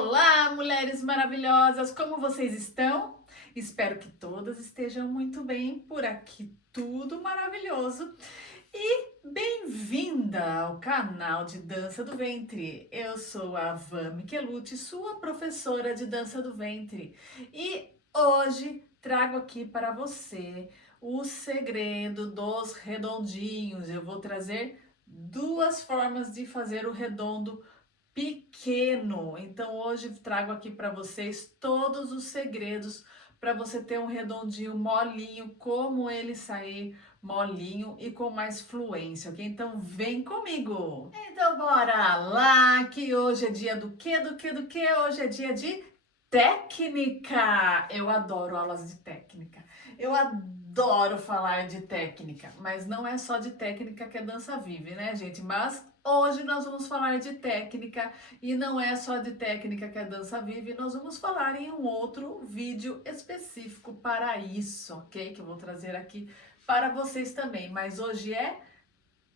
Olá, mulheres maravilhosas! Como vocês estão? Espero que todas estejam muito bem, por aqui tudo maravilhoso. E bem-vinda ao canal de Dança do Ventre. Eu sou a Van Michelucci, sua professora de Dança do Ventre. E hoje trago aqui para você o segredo dos redondinhos. Eu vou trazer duas formas de fazer o redondo pequeno. Então hoje trago aqui para vocês todos os segredos para você ter um redondinho molinho, como ele sair molinho e com mais fluência, ok? Então vem comigo! Então bora lá, que hoje é dia do quê? Do quê? Do quê? Hoje é dia de técnica! Eu adoro aulas de técnica. Eu adoro falar de técnica, mas não é só de técnica que a dança vive, né, gente? Mas hoje nós vamos falar de técnica e não é só de técnica que a dança vive, nós vamos falar em um outro vídeo específico para isso, ok? Que eu vou trazer aqui para vocês também. Mas hoje é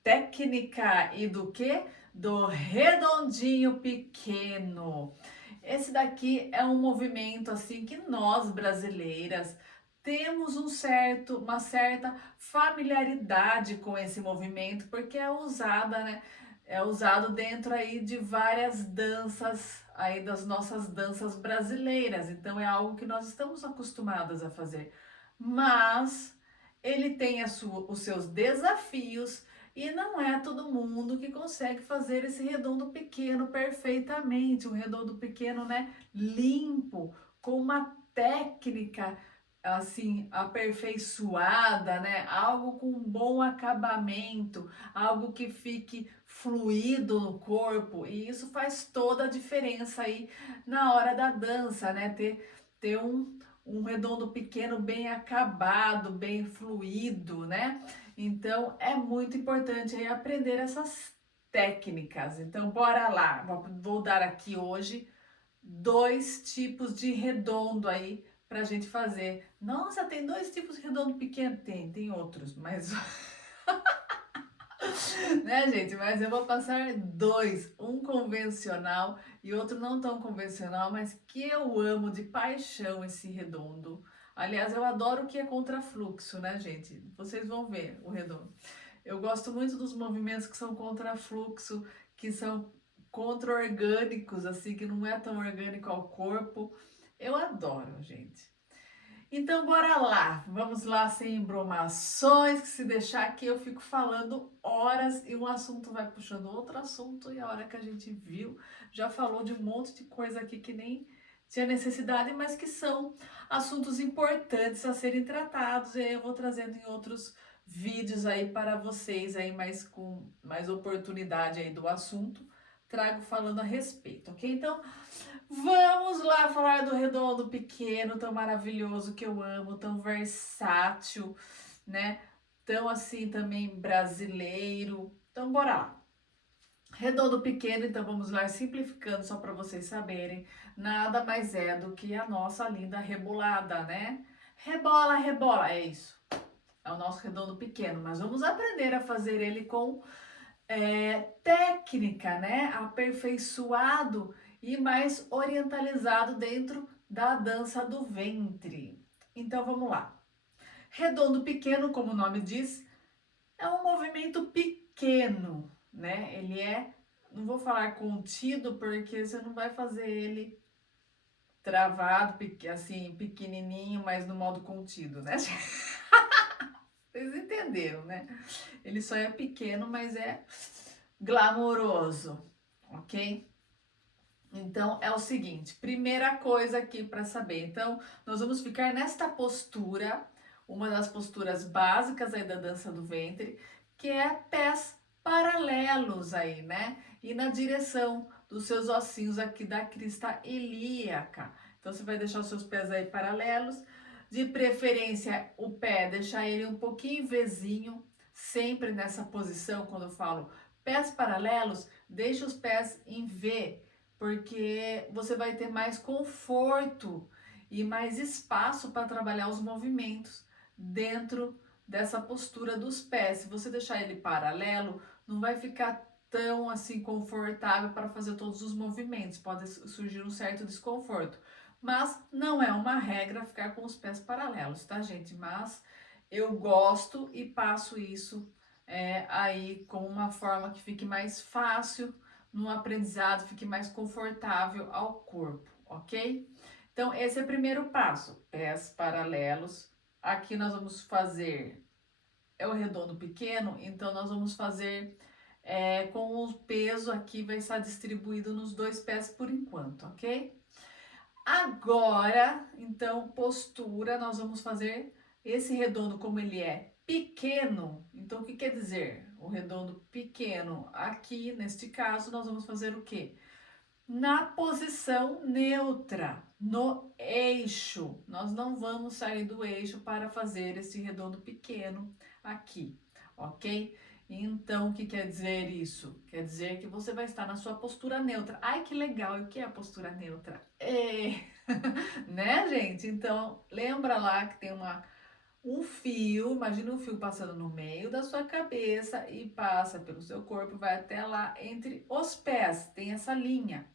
técnica e do que? Do redondinho pequeno. Esse daqui é um movimento assim que nós brasileiras temos uma certa familiaridade com esse movimento, porque é usada, né? É usado dentro aí de várias danças aí das nossas danças brasileiras. Então é algo que nós estamos acostumadas a fazer. Mas ele tem os seus desafios e não é todo mundo que consegue fazer esse redondo pequeno perfeitamente, um redondo pequeno, né, limpo, com uma técnica assim aperfeiçoada, né, algo com um bom acabamento, algo que fique fluido no corpo, e isso faz toda a diferença aí na hora da dança, né, ter um redondo pequeno bem acabado, bem fluido, né? Então é muito importante aí aprender essas técnicas. Então bora lá, vou dar aqui hoje dois tipos de redondo aí pra gente fazer. Nossa, tem dois tipos de redondo pequeno? Tem outros, mas né, gente? Mas eu vou passar dois, um convencional e outro não tão convencional, mas que eu amo de paixão esse redondo. Aliás, eu adoro o que é contrafluxo, né, gente? Vocês vão ver o redondo. Eu gosto muito dos movimentos que são contrafluxo, que são contra-orgânicos, assim, que não é tão orgânico ao corpo. Eu adoro, gente. Então, bora lá. Vamos lá sem embromações, que se deixar aqui eu fico falando horas e um assunto vai puxando outro assunto e a hora que a gente viu, já falou de um monte de coisa aqui que nem tinha necessidade, mas que são assuntos importantes a serem tratados e aí eu vou trazendo em outros vídeos aí para vocês aí mais com mais oportunidade aí do assunto, trago falando a respeito, ok? Então, vamos lá falar do redondo pequeno, tão maravilhoso que eu amo, tão versátil, né? Tão assim também brasileiro. Então, bora lá. Redondo pequeno, então vamos lá simplificando só para vocês saberem. Nada mais é do que a nossa linda rebolada, né? Rebola, rebola, é isso. É o nosso redondo pequeno, mas vamos aprender a fazer ele com técnica, né? Aperfeiçoado e mais orientalizado dentro da dança do ventre. Então vamos lá. Redondo pequeno, como o nome diz, é um movimento pequeno, né? Ele é, não vou falar contido, porque você não vai fazer ele travado, assim, pequenininho, mas no modo contido, né? Vocês entenderam, né? Ele só é pequeno, mas é glamouroso, ok? Então é o seguinte, primeira coisa aqui para saber. Então, nós vamos ficar nesta postura, uma das posturas básicas aí da dança do ventre, que é pés paralelos aí, né? E na direção dos seus ossinhos aqui da crista ilíaca. Então, você vai deixar os seus pés aí paralelos. De preferência, o pé, deixar ele um pouquinho Vzinho, sempre nessa posição, quando eu falo pés paralelos, deixa os pés em V, porque você vai ter mais conforto e mais espaço para trabalhar os movimentos dentro dessa postura dos pés. Se você deixar ele paralelo, não vai ficar tão assim confortável para fazer todos os movimentos, pode surgir um certo desconforto, mas não é uma regra ficar com os pés paralelos, tá, gente? Mas eu gosto e passo isso aí como uma forma que fique mais fácil no aprendizado, fique mais confortável ao corpo, ok? Então, esse é o primeiro passo, pés paralelos. Aqui nós vamos fazer, é o redondo pequeno, então nós vamos fazer com o peso aqui vai estar distribuído nos dois pés por enquanto, ok? Agora, então, postura, nós vamos fazer esse redondo como ele é pequeno. Então, o que quer dizer? O redondo pequeno aqui, neste caso, nós vamos fazer o quê? Na posição neutra, no eixo. Nós não vamos sair do eixo para fazer esse redondo pequeno aqui, ok? Então, o que quer dizer isso? Quer dizer que você vai estar na sua postura neutra. Ai, que legal! E o que é a postura neutra? Né, gente? Então, lembra lá que tem um fio, imagina um fio passando no meio da sua cabeça e passa pelo seu corpo, vai até lá entre os pés, tem essa linha.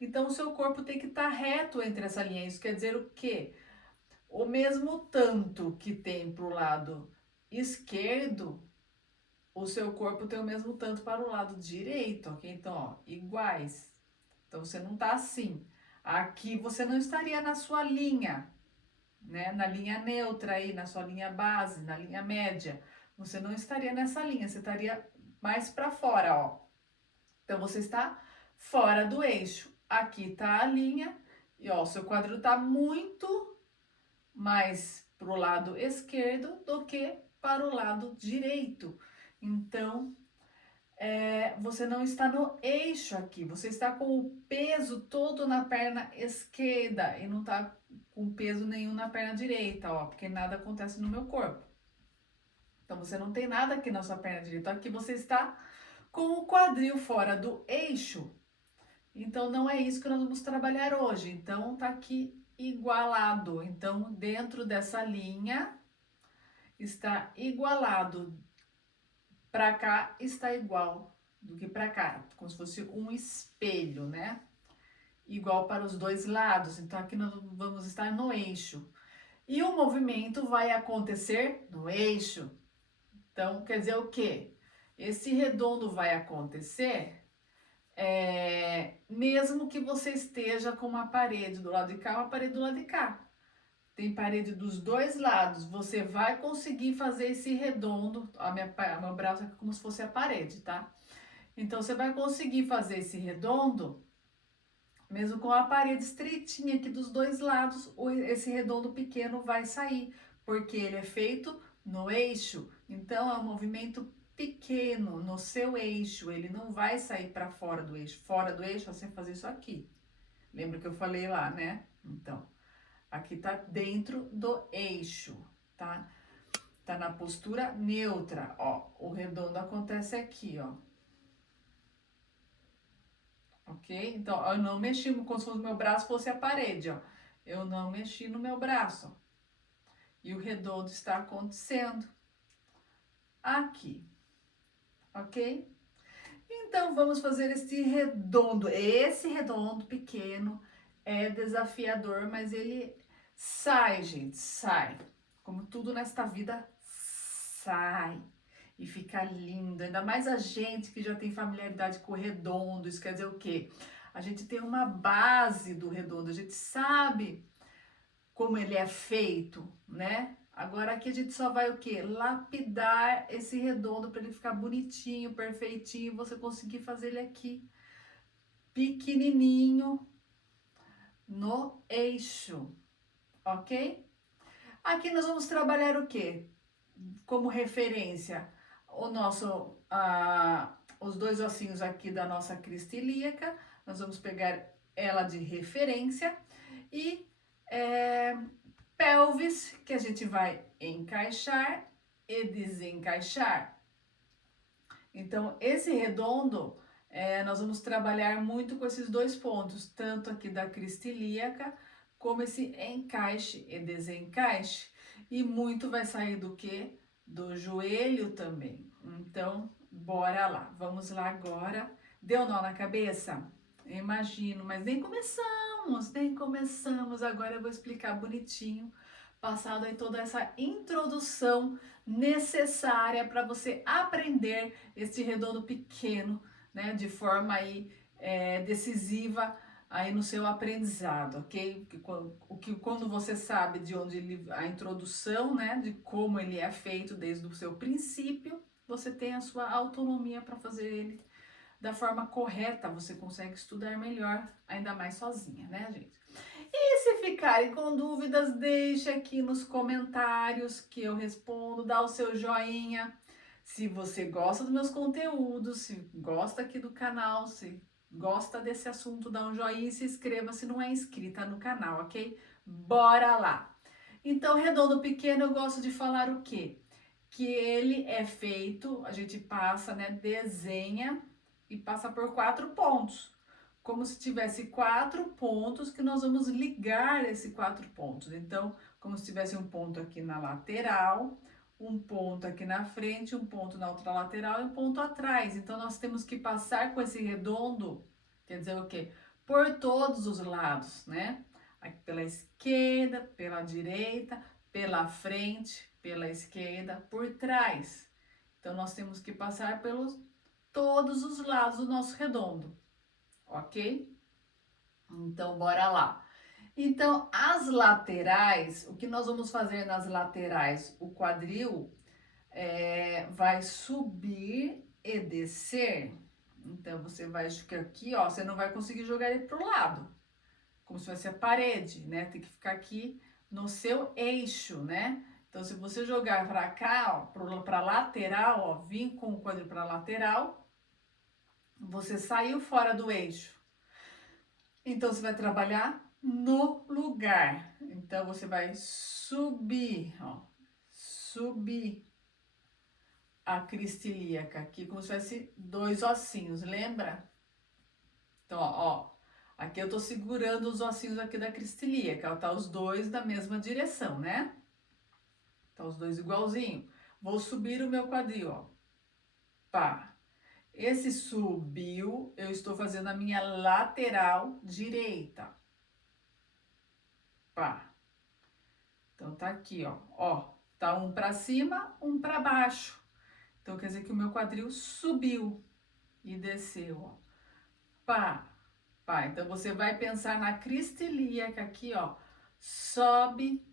Então, o seu corpo tem que estar reto entre essa linha. Isso quer dizer o quê? O mesmo tanto que tem para o lado esquerdo, o seu corpo tem o mesmo tanto para o lado direito, ok? Então, ó, iguais. Então, você não tá assim. Aqui você não estaria na sua linha, né? Na linha neutra aí, na sua linha base, na linha média. Você não estaria nessa linha, você estaria mais para fora, ó. Então, você está fora do eixo. Aqui tá a linha e, ó, seu quadril tá muito mais pro lado esquerdo do que para o lado direito. Então, você não está no eixo aqui, você está com o peso todo na perna esquerda e não está com peso nenhum na perna direita, ó, porque nada acontece no meu corpo. Então, você não tem nada aqui na sua perna direita, aqui você está com o quadril fora do eixo. Então, não é isso que nós vamos trabalhar hoje. Então, tá aqui igualado. Então, dentro dessa linha, está igualado. Para cá está igual do que para cá, como se fosse um espelho, né? Igual para os dois lados. Então, aqui nós vamos estar no eixo. E o movimento vai acontecer no eixo. Então, quer dizer o quê? Esse redondo vai acontecer mesmo que você esteja com uma parede do lado de cá, uma parede do lado de cá. Tem parede dos dois lados, você vai conseguir fazer esse redondo, meu braço é como se fosse a parede, tá? Então, você vai conseguir fazer esse redondo, mesmo com a parede estreitinha aqui dos dois lados, esse redondo pequeno vai sair, porque ele é feito no eixo, então é um movimento pequeno no seu eixo, ele não vai sair para fora do eixo. Fora do eixo, você fazer isso aqui. Lembra que eu falei lá, né? Então, aqui tá dentro do eixo, tá? Tá na postura neutra, ó. O redondo acontece aqui, ó. Ok? Então, eu não mexi como se fosse meu braço fosse a parede, ó. Eu não mexi no meu braço, ó. E o redondo está acontecendo aqui, ok? Então, vamos fazer esse redondo. Esse redondo pequeno é desafiador, mas ele sai, gente, sai. Como tudo nesta vida, sai. E fica lindo. Ainda mais a gente que já tem familiaridade com o redondo. Isso quer dizer o quê? A gente tem uma base do redondo. A gente sabe como ele é feito, né? Agora aqui a gente só vai o quê? Lapidar esse redondo para ele ficar bonitinho, perfeitinho, você conseguir fazer ele aqui pequenininho no eixo, ok? Aqui nós vamos trabalhar o quê? Como referência, os dois ossinhos aqui da nossa crista ilíaca, nós vamos pegar ela de referência e pelvis, que a gente vai encaixar e desencaixar. Então, esse redondo, nós vamos trabalhar muito com esses dois pontos, tanto aqui da crista ilíaca, como esse encaixe e desencaixe. E muito vai sair do quê? Do joelho também. Então, Bora lá, vamos lá agora. Deu nó na cabeça? Imagino, mas nem começamos. Agora eu vou explicar bonitinho, passado aí toda essa introdução necessária para você aprender este redondo pequeno, né, de forma aí decisiva aí no seu aprendizado, ok? Quando você sabe de onde a introdução, né, de como ele é feito desde o seu princípio, você tem a sua autonomia para fazer ele da forma correta, você consegue estudar melhor, ainda mais sozinha, né, gente? E se ficarem com dúvidas, deixe aqui nos comentários que eu respondo, dá o seu joinha. Se você gosta dos meus conteúdos, se gosta aqui do canal, se gosta desse assunto, dá um joinha e se inscreva se não é inscrita no canal, ok? Bora lá! Então, redondo pequeno, eu gosto de falar o quê? Que ele é feito, a gente passa, né, desenha e passa por 4 pontos. Como se tivesse 4 pontos que nós vamos ligar esses 4 pontos. Então, como se tivesse um ponto aqui na lateral, um ponto aqui na frente, um ponto na outra lateral e um ponto atrás. Então, nós temos que passar com esse redondo, quer dizer o quê? Por todos os lados, né? Aqui pela esquerda, pela direita, pela frente, pela esquerda, por trás. Então, nós temos que passar pelos todos os lados do nosso redondo, ok? Então, bora lá. Então, as laterais, o que nós vamos fazer nas laterais? O quadril vai subir e descer. Então, você vai aqui, ó, você não vai conseguir jogar ele pro lado, como se fosse a parede, né? Tem que ficar aqui no seu eixo, né? Então, se você jogar para cá, ó, para lateral, ó, vir com o quadril para lateral, você saiu fora do eixo. Então, você vai trabalhar no lugar. Então, você vai subir, ó, subir a crista ilíaca aqui, como se fosse 2 ossinhos, lembra? Então, ó, aqui eu tô segurando os ossinhos aqui da crista ilíaca, ó, tá os dois da mesma direção, né? Tá os dois igualzinho. Vou subir o meu quadril, ó. Pá. Esse subiu, eu estou fazendo a minha lateral direita. Pá. Então, tá aqui, ó. Ó, tá um pra cima, um pra baixo. Então, quer dizer que o meu quadril subiu e desceu, ó. Pá, pá. Então, você vai pensar na crista ilíaca aqui, ó. Sobe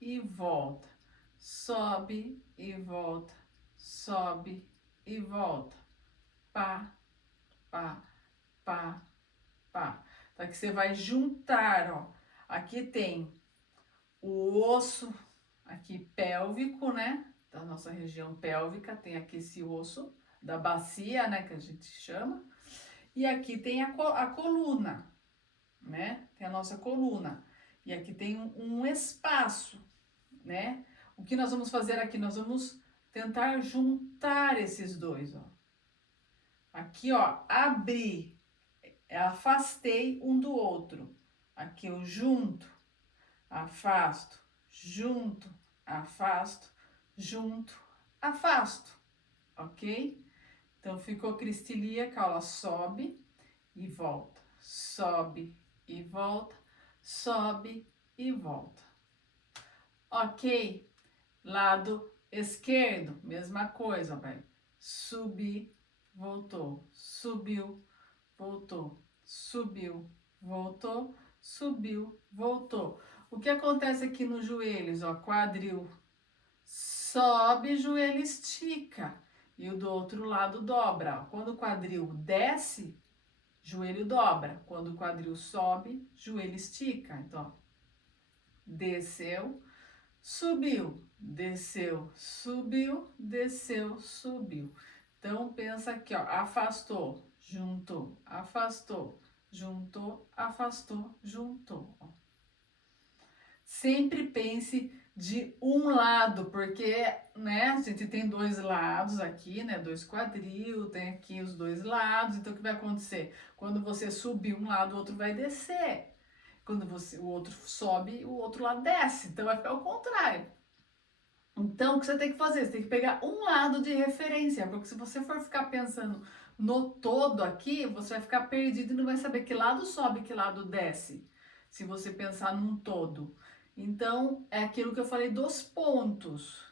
e volta. Sobe e volta. Sobe e volta. Pá, pá, pá, pá. Então, aqui você vai juntar, ó. Aqui tem o osso aqui pélvico, né? Da nossa região pélvica, tem aqui esse osso da bacia, né? Que a gente chama. E aqui tem a coluna, né? Tem a nossa coluna. E aqui tem um espaço, né? O que nós vamos fazer aqui? Nós vamos tentar juntar esses dois, ó. Aqui, ó, abri, afastei um do outro. Aqui eu junto, afasto, junto, afasto, junto, afasto, ok? Então, ficou crista ilíaca, ela sobe e volta, sobe e volta, sobe e volta. Ok? Lado esquerdo, mesma coisa, vai. Subir, voltou, subiu, voltou, subiu, voltou, subiu, voltou. O que acontece aqui nos joelhos, ó, quadril sobe, joelho estica. E o do outro lado dobra. Quando o quadril desce, joelho dobra. Quando o quadril sobe, joelho estica. Então, ó, desceu, subiu, desceu, subiu, desceu, subiu. Então, pensa aqui, ó, afastou, juntou, afastou, juntou, afastou, juntou. Ó. Sempre pense de um lado, porque, né, a gente tem 2 lados aqui, né, 2 quadril, tem aqui os 2 lados, então o que vai acontecer? Quando você subir um lado, o outro vai descer. Quando o outro sobe, o outro lado desce, então vai ficar o contrário. Então, o que você tem que fazer? Você tem que pegar um lado de referência, porque se você for ficar pensando no todo aqui, você vai ficar perdido e não vai saber que lado sobe, que lado desce, se você pensar num todo. Então, é aquilo que eu falei dos pontos.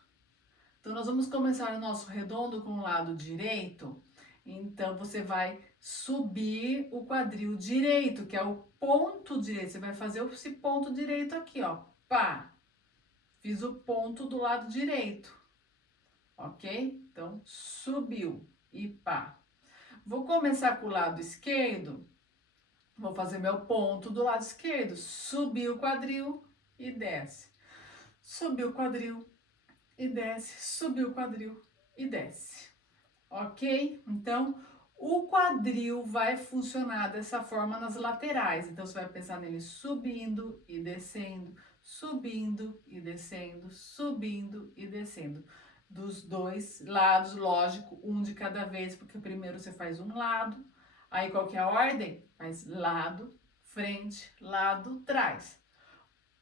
Então, nós vamos começar o nosso redondo com o lado direito. Então, você vai subir o quadril direito, que é o ponto direito. Você vai fazer esse ponto direito aqui, ó. Pá! Fiz o ponto do lado direito, ok? Então, subiu e pá. Vou começar com o lado esquerdo. Vou fazer meu ponto do lado esquerdo. Subir o quadril e desce. Subiu o quadril e desce. Subiu o quadril e desce. Ok? Então, o quadril vai funcionar dessa forma nas laterais. Então, você vai pensar nele subindo e descendo, subindo e descendo, subindo e descendo. Dos dois lados, lógico, um de cada vez, porque primeiro você faz um lado, aí qual que é a ordem? Faz lado, frente, lado, trás.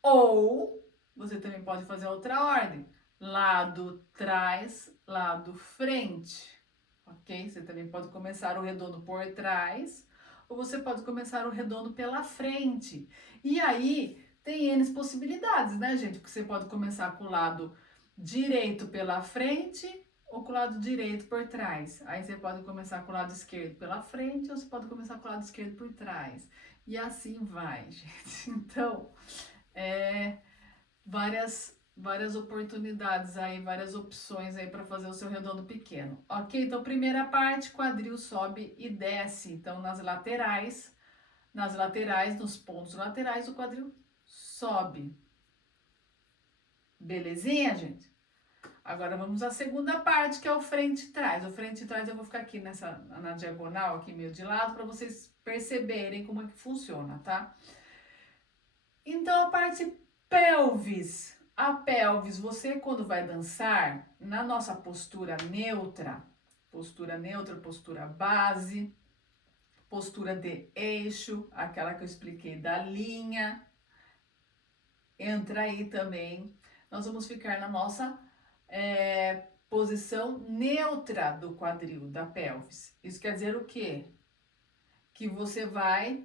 Ou você também pode fazer outra ordem: lado, trás, lado, frente. Ok? Você também pode começar o redondo por trás, ou você pode começar o redondo pela frente. E aí tem N possibilidades, né, gente? Porque você pode começar com o lado direito pela frente ou com o lado direito por trás. Aí você pode começar com o lado esquerdo pela frente ou você pode começar com o lado esquerdo por trás. E assim vai, gente. Então, várias oportunidades aí, várias opções aí para fazer o seu redondo pequeno. Ok? Então, primeira parte, quadril sobe e desce. Então, nas laterais, nos pontos laterais, o quadril sobe. Belezinha, gente? Agora vamos à segunda parte, que é o frente e trás. O frente e trás eu vou ficar aqui na diagonal, aqui meio de lado, para vocês perceberem como é que funciona, tá? Então, a parte pelvis. A pelvis, você quando vai dançar, na nossa postura neutra, postura base, postura de eixo, aquela que eu expliquei da linha, entra aí também. Nós vamos ficar na nossa posição neutra do quadril, da pelvis. Isso quer dizer o quê? Que você vai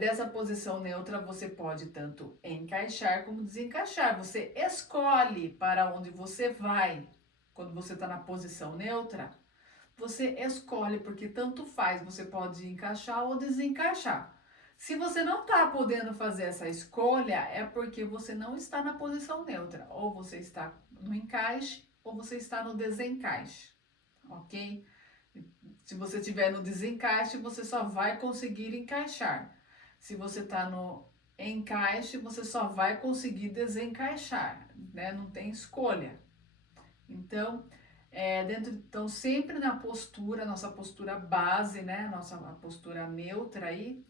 dessa posição neutra, você pode tanto encaixar como desencaixar. Você escolhe para onde você vai. Quando você está na posição neutra, você escolhe, porque tanto faz, você pode encaixar ou desencaixar. Se você não está podendo fazer essa escolha, é porque você não está na posição neutra. Ou você está no encaixe, ou você está no desencaixe, ok? Se você estiver no desencaixe, você só vai conseguir encaixar. Se você está no encaixe, você só vai conseguir desencaixar, né? Não tem escolha. Então, então sempre na postura, nossa postura base, né? Nossa postura neutra aí,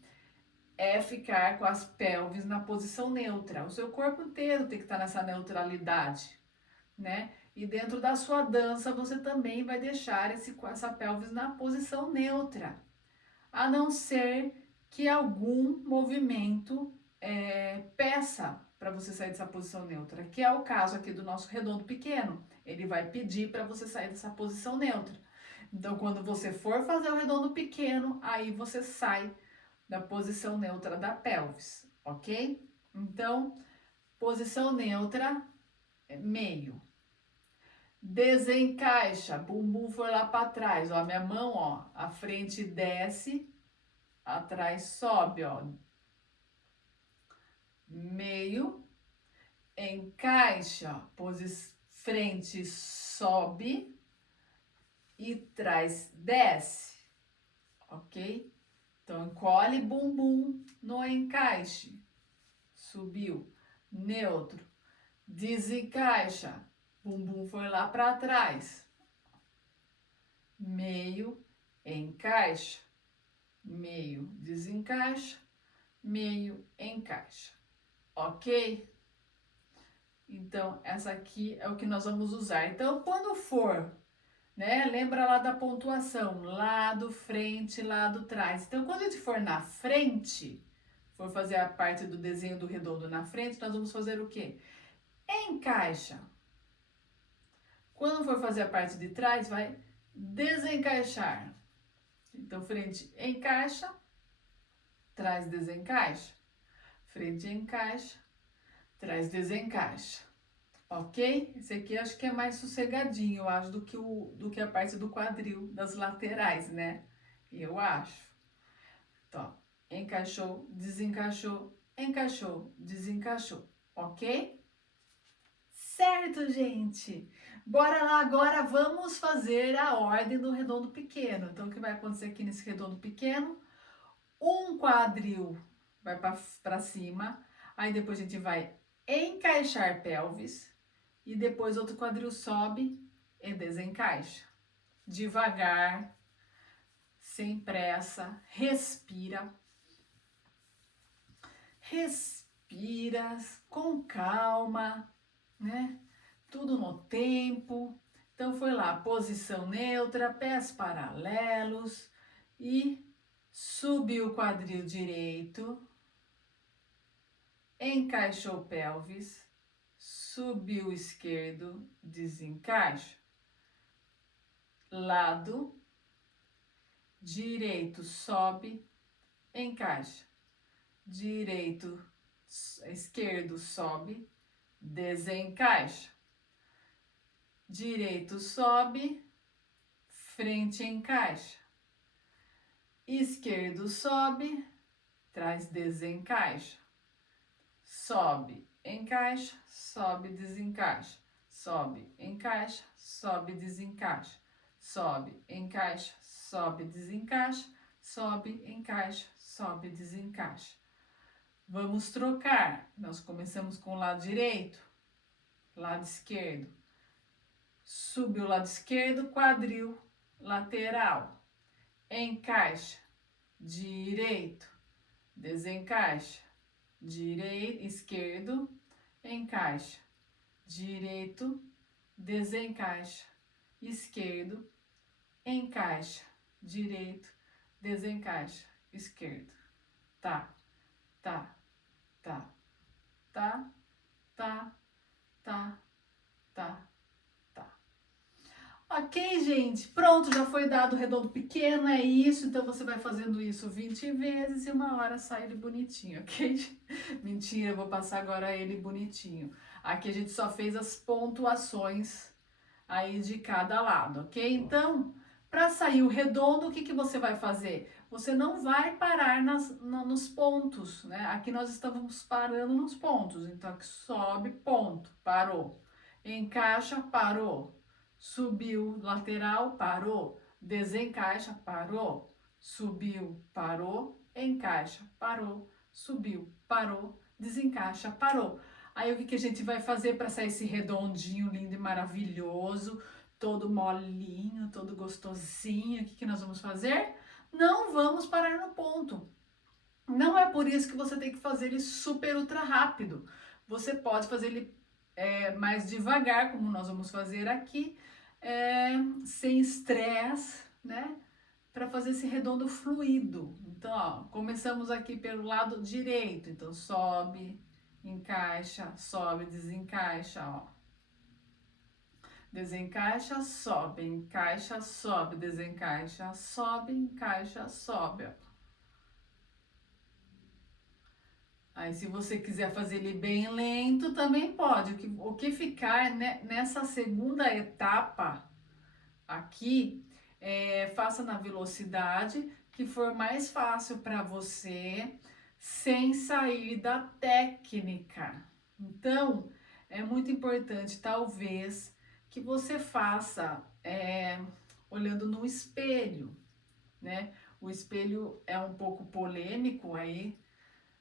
é ficar com as pelvis na posição neutra. O seu corpo inteiro tem que estar nessa neutralidade, né? E dentro da sua dança, você também vai deixar essa pelvis na posição neutra, a não ser que algum movimento peça para você sair dessa posição neutra, que é o caso aqui do nosso redondo pequeno. Ele vai pedir para você sair dessa posição neutra. Então, quando você for fazer o redondo pequeno, aí você sai da posição neutra da pelvis, ok? Então, posição neutra, meio. Desencaixa, bumbum foi lá para trás, ó, minha mão, ó, a frente desce, atrás sobe, ó, meio, encaixa, frente sobe e trás desce, ok? Então, encolhe bumbum no encaixe, subiu, neutro, desencaixa, bumbum foi lá para trás, meio, encaixa, meio, desencaixa, meio, encaixa, ok? Então, essa aqui é o que nós vamos usar. Então, quando for, né, lembra lá da pontuação, lado, frente, lado, trás. Então, quando a gente for na frente, for fazer a parte do desenho do redondo na frente, nós vamos fazer o quê? Encaixa, Quando for fazer a parte de trás, vai desencaixar. Então, frente encaixa, trás desencaixa. Frente encaixa, trás desencaixa. Ok? Esse aqui eu acho que é mais sossegadinho, eu acho, do que a parte do quadril, das laterais, né? Eu acho. Então, encaixou, desencaixou, encaixou, desencaixou. Ok? Certo, gente? Bora lá agora, vamos fazer a ordem do redondo pequeno. Então, o que vai acontecer aqui nesse redondo pequeno? Um quadril vai para cima, aí depois a gente vai encaixar pelvis e depois outro quadril sobe e desencaixa. Devagar, sem pressa, respira. Respira com calma, né? Tudo no tempo. Então foi lá, posição neutra, pés paralelos e subiu o quadril direito, encaixou pelvis, subiu o esquerdo, desencaixa. Lado direito sobe, encaixa. Direito, esquerdo sobe, desencaixa. Direito sobe, frente encaixa. Esquerdo sobe, trás desencaixa. Sobe, encaixa, sobe, desencaixa. Sobe, encaixa, sobe, desencaixa. Sobe, encaixa, sobe, desencaixa. Sobe, encaixa, sobe, desencaixa. Vamos trocar. Nós começamos com o lado direito, lado esquerdo. Subiu o lado esquerdo, quadril lateral. Encaixa, direito, desencaixa. Direito, esquerdo, encaixa. Direito, desencaixa. Esquerdo, encaixa. Direito, desencaixa. Esquerdo. Tá, tá. Tá, tá, tá, tá, tá, tá. Ok, gente? Pronto, já foi dado o redondo pequeno, é isso. Então você vai fazendo isso 20 vezes e uma hora sai ele bonitinho, ok? Mentira, eu vou passar agora ele bonitinho. Aqui a gente só fez as pontuações aí de cada lado, ok? Então, para sair o redondo, o que que você vai fazer? Você não vai parar nos pontos, né? Aqui nós estamos parando nos pontos. Então, aqui sobe, ponto, parou. Encaixa, parou. Subiu, lateral, parou. Desencaixa, parou. Subiu, parou. Encaixa, parou. Subiu, parou. Desencaixa, parou. Aí, o que que a gente vai fazer para sair esse redondinho lindo e maravilhoso? Todo molinho, todo gostosinho. O que que nós vamos fazer? Não vamos parar no ponto. Não é por isso que você tem que fazer ele super ultra rápido. Você pode fazer ele mais devagar, como nós vamos fazer aqui, sem estresse, né? Para fazer esse redondo fluido. Então, ó, começamos aqui pelo lado direito. Então, sobe, encaixa, sobe, desencaixa, ó. Desencaixa, sobe, encaixa, sobe, desencaixa, sobe, encaixa, sobe, ó. Aí, se você quiser fazer ele bem lento, também pode. O que ficar nessa segunda etapa aqui, faça na velocidade que for mais fácil para você, sem sair da técnica. Então, é muito importante, talvez, que você faça olhando no espelho, né? O espelho é um pouco polêmico aí,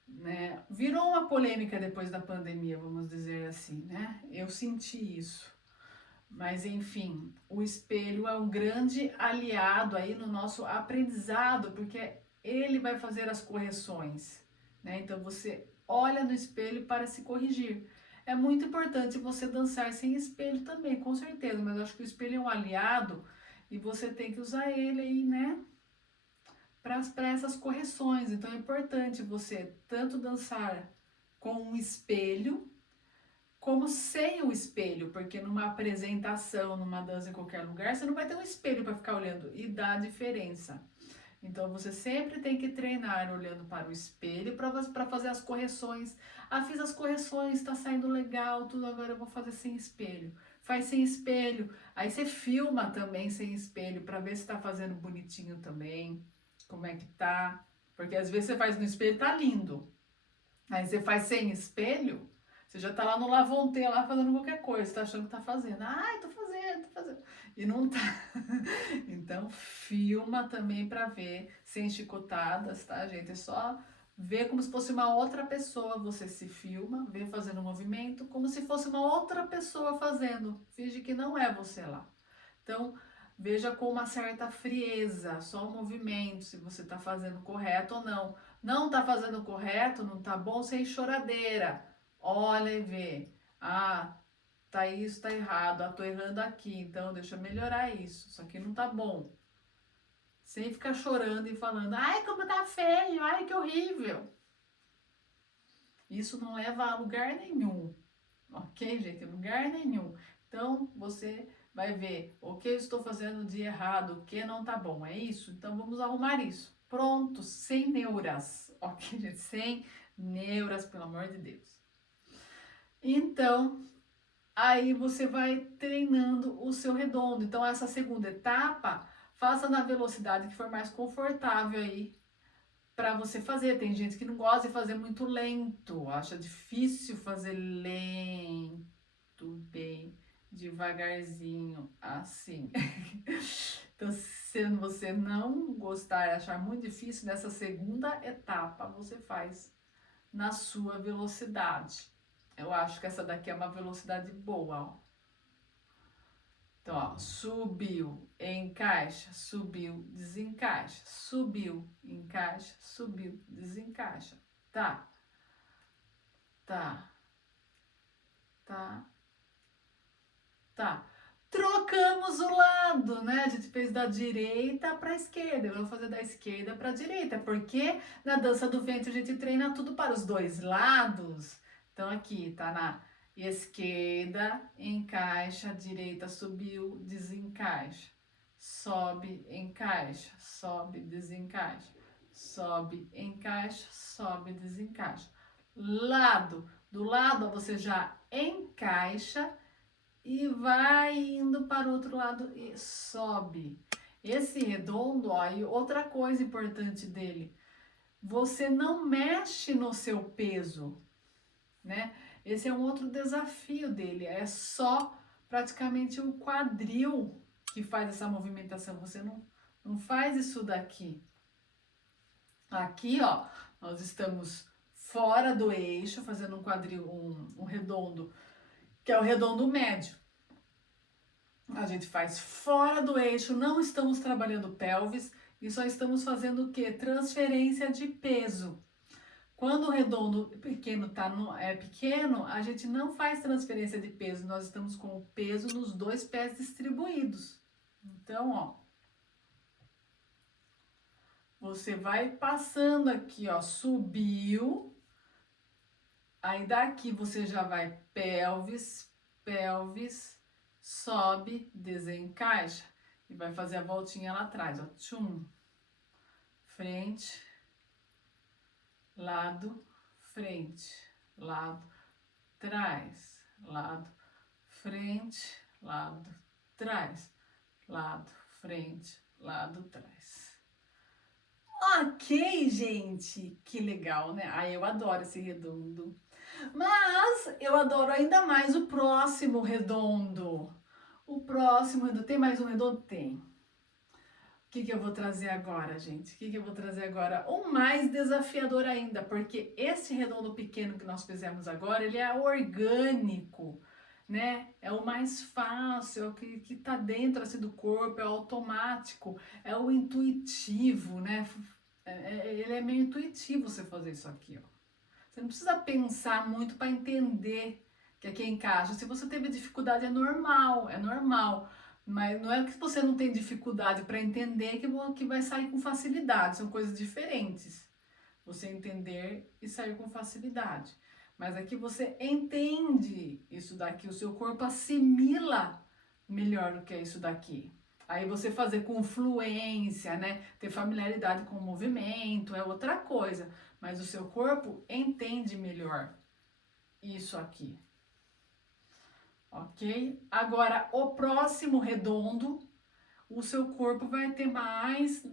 né? Virou uma polêmica depois da pandemia, vamos dizer assim, né? Eu senti isso. Mas enfim, o espelho é um grande aliado aí no nosso aprendizado, porque ele vai fazer as correções, né? Então você olha no espelho para se corrigir. É muito importante você dançar sem espelho também, com certeza, mas eu acho que o espelho é um aliado e você tem que usar ele aí, né? Para essas correções. Então é importante você tanto dançar com um espelho como sem o espelho, porque numa apresentação, numa dança em qualquer lugar, você não vai ter um espelho para ficar olhando e dá diferença. Então você sempre tem que treinar olhando para o espelho para fazer as correções. Ah, fiz as correções, tá saindo legal, tudo, agora eu vou fazer sem espelho. Faz sem espelho. Aí você filma também sem espelho para ver se tá fazendo bonitinho também. Como é que tá? Porque às vezes você faz no espelho, tá lindo. Aí você faz sem espelho, você já tá lá no Lavonté, lá fazendo qualquer coisa, tá achando que tá fazendo. Ai, tô fazendo. E não tá. Então, filma também pra ver, sem chicotadas, tá, gente? É só ver como se fosse uma outra pessoa. Você se filma, vê fazendo um movimento, como se fosse uma outra pessoa fazendo. Finge que não é você lá. Então, veja com uma certa frieza, só o movimento, se você tá fazendo correto ou não. Não tá fazendo correto, não tá bom, sem choradeira. Olha e vê. Ah, tá isso, tá errado. Ah, tô errando aqui, então deixa eu melhorar isso. Isso aqui não tá bom. Sem ficar chorando e falando, ai, como tá feio, ai, que horrível. Isso não leva a lugar nenhum. Ok, gente? Lugar nenhum. Então, você vai ver o que eu estou fazendo de errado, o que não tá bom. É isso? Então, vamos arrumar isso. Pronto, sem neuras. Ok, gente? Sem neuras, pelo amor de Deus. Então, aí você vai treinando o seu redondo. Então, essa segunda etapa, faça na velocidade que for mais confortável aí para você fazer. Tem gente que não gosta de fazer muito lento, acha difícil fazer lento, bem devagarzinho, assim. Então, se você não gostar e achar muito difícil, nessa segunda etapa você faz na sua velocidade. Eu acho que essa daqui é uma velocidade boa, ó. Então, ó, subiu, encaixa, subiu, desencaixa, subiu, encaixa, subiu, desencaixa. Tá, tá, tá, tá. Trocamos o lado, né? A gente fez da direita para a esquerda. Eu vou fazer da esquerda para a direita, porque na dança do ventre a gente treina tudo para os dois lados. Então, aqui tá na esquerda, encaixa, direita subiu, desencaixa. Sobe, encaixa, sobe, desencaixa. Sobe, encaixa, sobe, desencaixa. Lado, do lado você já encaixa e vai indo para o outro lado e sobe. Esse redondo, ó, e outra coisa importante dele, você não mexe no seu peso, né? Esse é um outro desafio dele, é só praticamente o quadril que faz essa movimentação, você não faz isso daqui. Aqui, ó, nós estamos fora do eixo, fazendo um quadril, um redondo, que é o redondo médio. A gente faz fora do eixo, não estamos trabalhando pelvis e só estamos fazendo o quê? Transferência de peso. Quando o redondo pequeno é pequeno, a gente não faz transferência de peso, nós estamos com o peso nos dois pés distribuídos. Então, ó, você vai passando aqui, ó, subiu, aí daqui você já vai pelvis, pelvis, sobe, desencaixa e vai fazer a voltinha lá atrás, ó, tchum, frente, lado, frente, lado, trás, lado, frente, lado, trás, lado, frente, lado, trás. Ok, gente, que legal, né? Ai, eu adoro esse redondo. Mas eu adoro ainda mais o próximo redondo. O próximo redondo. Tem mais um redondo? Tem. O que eu vou trazer agora, gente? O que eu vou trazer agora? O mais desafiador ainda, porque esse redondo pequeno que nós fizemos agora, ele é orgânico, né? É o mais fácil, é o que tá dentro assim, do corpo, é o automático, é o intuitivo, né? Ele é meio intuitivo você fazer isso aqui, ó. Você não precisa pensar muito para entender que aqui encaixa. Se você teve dificuldade, é normal, é normal. Mas não é que você não tem dificuldade para entender que vai sair com facilidade. São coisas diferentes. Você entender e sair com facilidade. Mas aqui você entende isso daqui, o seu corpo assimila melhor do que isso daqui. Aí você fazer com fluência, né? Ter familiaridade com o movimento é outra coisa, mas o seu corpo entende melhor isso aqui. Ok? Agora, o próximo redondo, o seu corpo vai ter mais,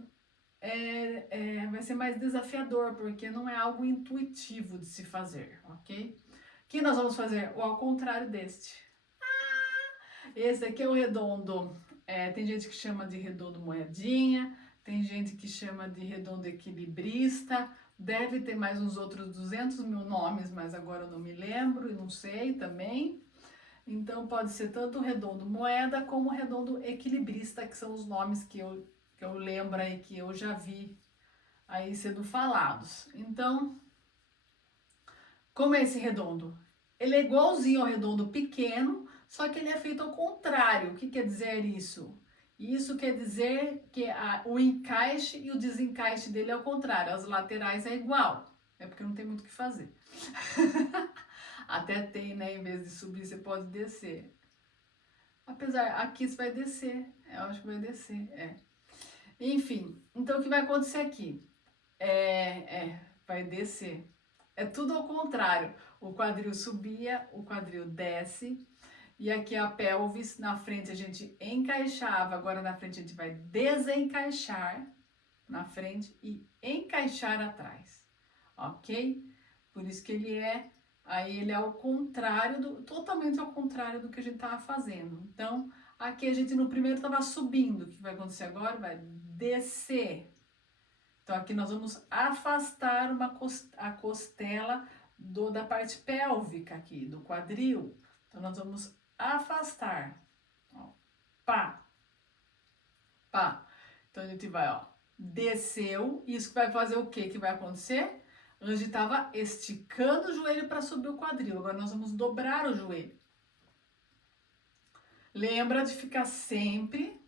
vai ser mais desafiador, porque não é algo intuitivo de se fazer, ok? Que nós vamos fazer o ao contrário deste. Esse aqui é o redondo, tem gente que chama de redondo moedinha, tem gente que chama de redondo equilibrista, deve ter mais uns outros 200 mil nomes, mas agora eu não me lembro e não sei também. Então pode ser tanto o redondo moeda como o redondo equilibrista, que são os nomes que eu lembro aí, que eu já vi aí sendo falados. Então, como é esse redondo? Ele é igualzinho ao redondo pequeno, só que ele é feito ao contrário. O que quer dizer isso? Isso quer dizer que o encaixe e o desencaixe dele é ao contrário. As laterais é igual. É porque não tem muito o que fazer. Até tem, né? Em vez de subir, você pode descer. Apesar, aqui você vai descer. Eu acho que vai descer, Enfim, então o que vai acontecer aqui? Vai descer. É tudo ao contrário. O quadril subia, o quadril desce. E aqui a pelvis, na frente a gente encaixava, agora na frente a gente vai desencaixar na frente e encaixar atrás. Ok? Por isso que ele é ao contrário, totalmente ao contrário do que a gente estava fazendo. Então, aqui a gente no primeiro estava subindo, o que vai acontecer agora? Vai descer. Então, aqui nós vamos afastar a costela da parte pélvica aqui, do quadril. Então, nós vamos afastar. Ó, pá, pá. Então, a gente vai, ó, desceu. Isso vai fazer o quê? Que vai acontecer? A gente estava esticando o joelho para subir o quadril. Agora, nós vamos dobrar o joelho. Lembra de ficar sempre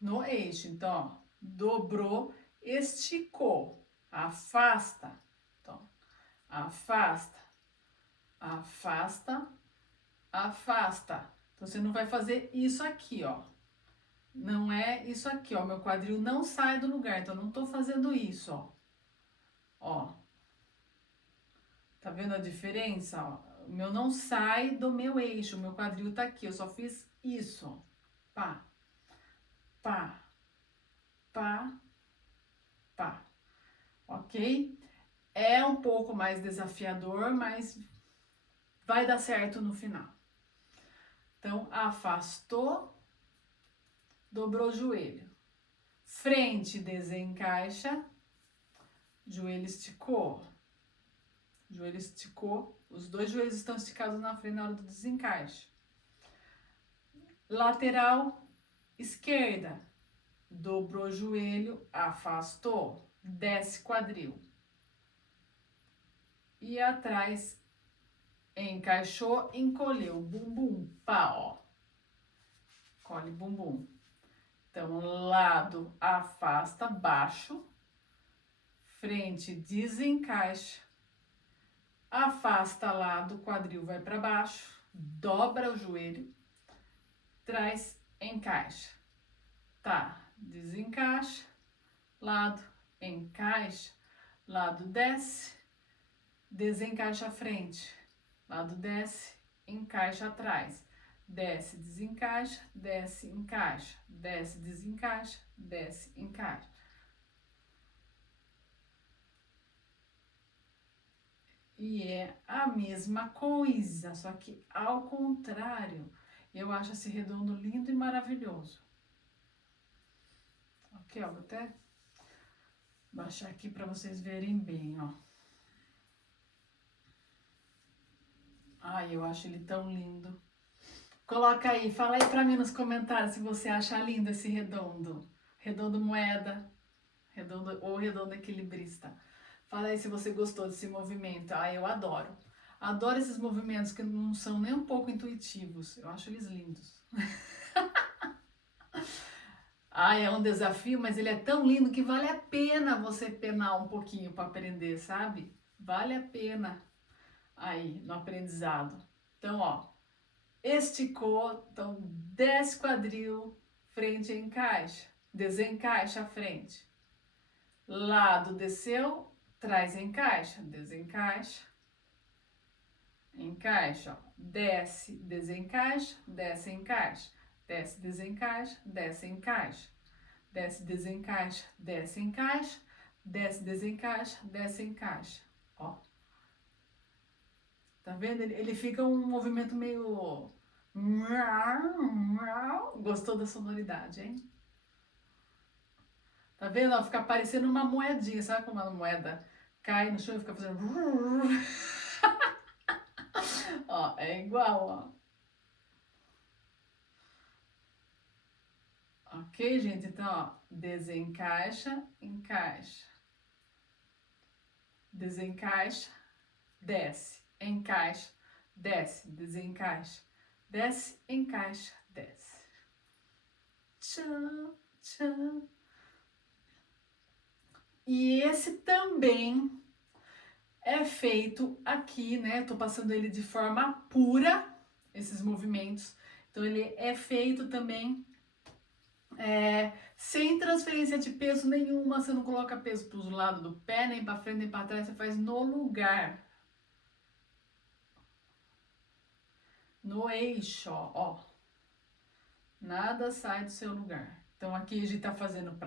no eixo. Então, ó, dobrou, esticou, afasta. Então, afasta, afasta, afasta. Então, você não vai fazer isso aqui, ó. Não é isso aqui, ó. Meu quadril não sai do lugar, então eu não tô fazendo isso, ó. Ó. Tá vendo a diferença, ó? O meu não sai do meu eixo, o meu quadril tá aqui. Eu só fiz isso, ó. Pá, pá, pá, pá. Ok? É um pouco mais desafiador, mas vai dar certo no final. Então, afastou, dobrou o joelho. Frente, desencaixa, joelho esticou. Joelho esticou, os dois joelhos estão esticados na frente na hora do desencaixe. Lateral esquerda, dobrou o joelho, afastou, desce quadril. E atrás, encaixou, encolheu, bumbum, pá, ó. Encolhe bumbum. Então, lado afasta, baixo. Frente desencaixa. Afasta lado, quadril vai para baixo. Dobra o joelho. Traz, encaixa. Tá, desencaixa. Lado, encaixa. Lado desce. Desencaixa a frente. Lado desce, encaixa atrás. Desce, desencaixa, desce, encaixa. Desce, desencaixa, desce, encaixa. E é a mesma coisa, só que ao contrário. Eu acho esse redondo lindo e maravilhoso. Ok, ó, vou até baixar aqui para vocês verem bem, ó. Ai, eu acho ele tão lindo. Coloca aí, fala aí pra mim nos comentários se você acha lindo esse redondo. Redondo moeda, redondo ou redondo equilibrista. Fala aí se você gostou desse movimento. Ah, eu adoro. Adoro esses movimentos que não são nem um pouco intuitivos. Eu acho eles lindos. Ah, é um desafio, mas ele é tão lindo que vale a pena você penar um pouquinho para aprender, sabe? Vale a pena. aí no aprendizado. Então, ó, esticou, então desce quadril, frente encaixa, desencaixa a frente. Lado desceu, trás encaixa, desencaixa, encaixa, ó. Desce, desencaixa, desce, encaixa, desce, desencaixa, desce, encaixa, desce, desencaixa, desce, encaixa, desce, desencaixa, desce, encaixa, ó. Tá vendo? Ele fica um movimento meio... Gostou da sonoridade, hein? Tá vendo? Ó, fica parecendo uma moedinha. Sabe como uma moeda cai no chão e fica fazendo... Ó, é igual, ó. Ok, gente? Então, ó, desencaixa, encaixa. Desencaixa, desce, encaixa, desce, desencaixa, desce, encaixa, desce. Tchan, tchan. E esse também é feito aqui, né? Tô passando ele de forma pura, esses movimentos. Então, ele é feito também sem transferência de peso nenhuma. Você não coloca peso para os lados do pé, nem para frente, nem para trás. Você faz no lugar. No eixo, ó. Nada sai do seu lugar. Então, aqui a gente tá fazendo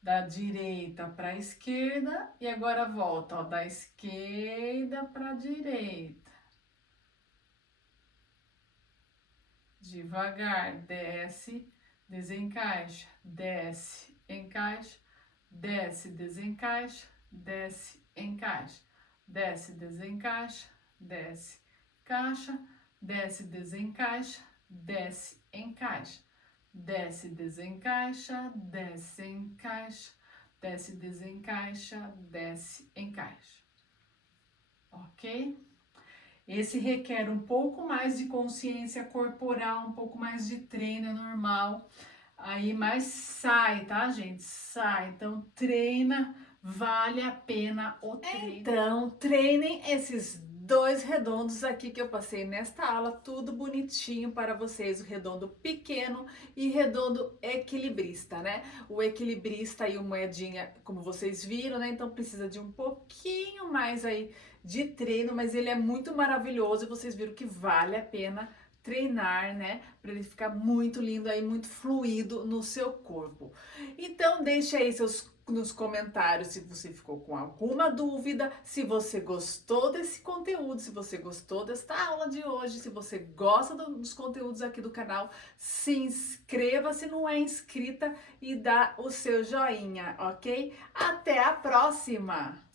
da direita para a esquerda e agora volta, ó, da esquerda para a direita. Devagar, desce, desencaixa, desce, encaixa, desce, desencaixa, desce, encaixa, desce, desencaixa, desce, caixa, desce, desencaixa, desce, encaixa, desce, desencaixa, desce, encaixa, desce, desencaixa, desce, encaixa. Ok? Esse requer um pouco mais de consciência corporal, um pouco mais de treino, é normal. Aí, mas sai, tá, gente? Sai. Então, treina, vale a pena o treino. Então, treinem esses dois redondos aqui que eu passei nesta aula, tudo bonitinho para vocês, o redondo pequeno e redondo equilibrista, né? O equilibrista e o moedinha, como vocês viram, né? Então, precisa de um pouquinho mais aí de treino, mas ele é muito maravilhoso e vocês viram que vale a pena treinar, né? Para ele ficar muito lindo aí, muito fluido no seu corpo. Então, deixe aí nos comentários se você ficou com alguma dúvida, se você gostou desse conteúdo, se você gostou desta aula de hoje, se você gosta dos conteúdos aqui do canal, se inscreva se não é inscrita e dá o seu joinha, ok? Até a próxima!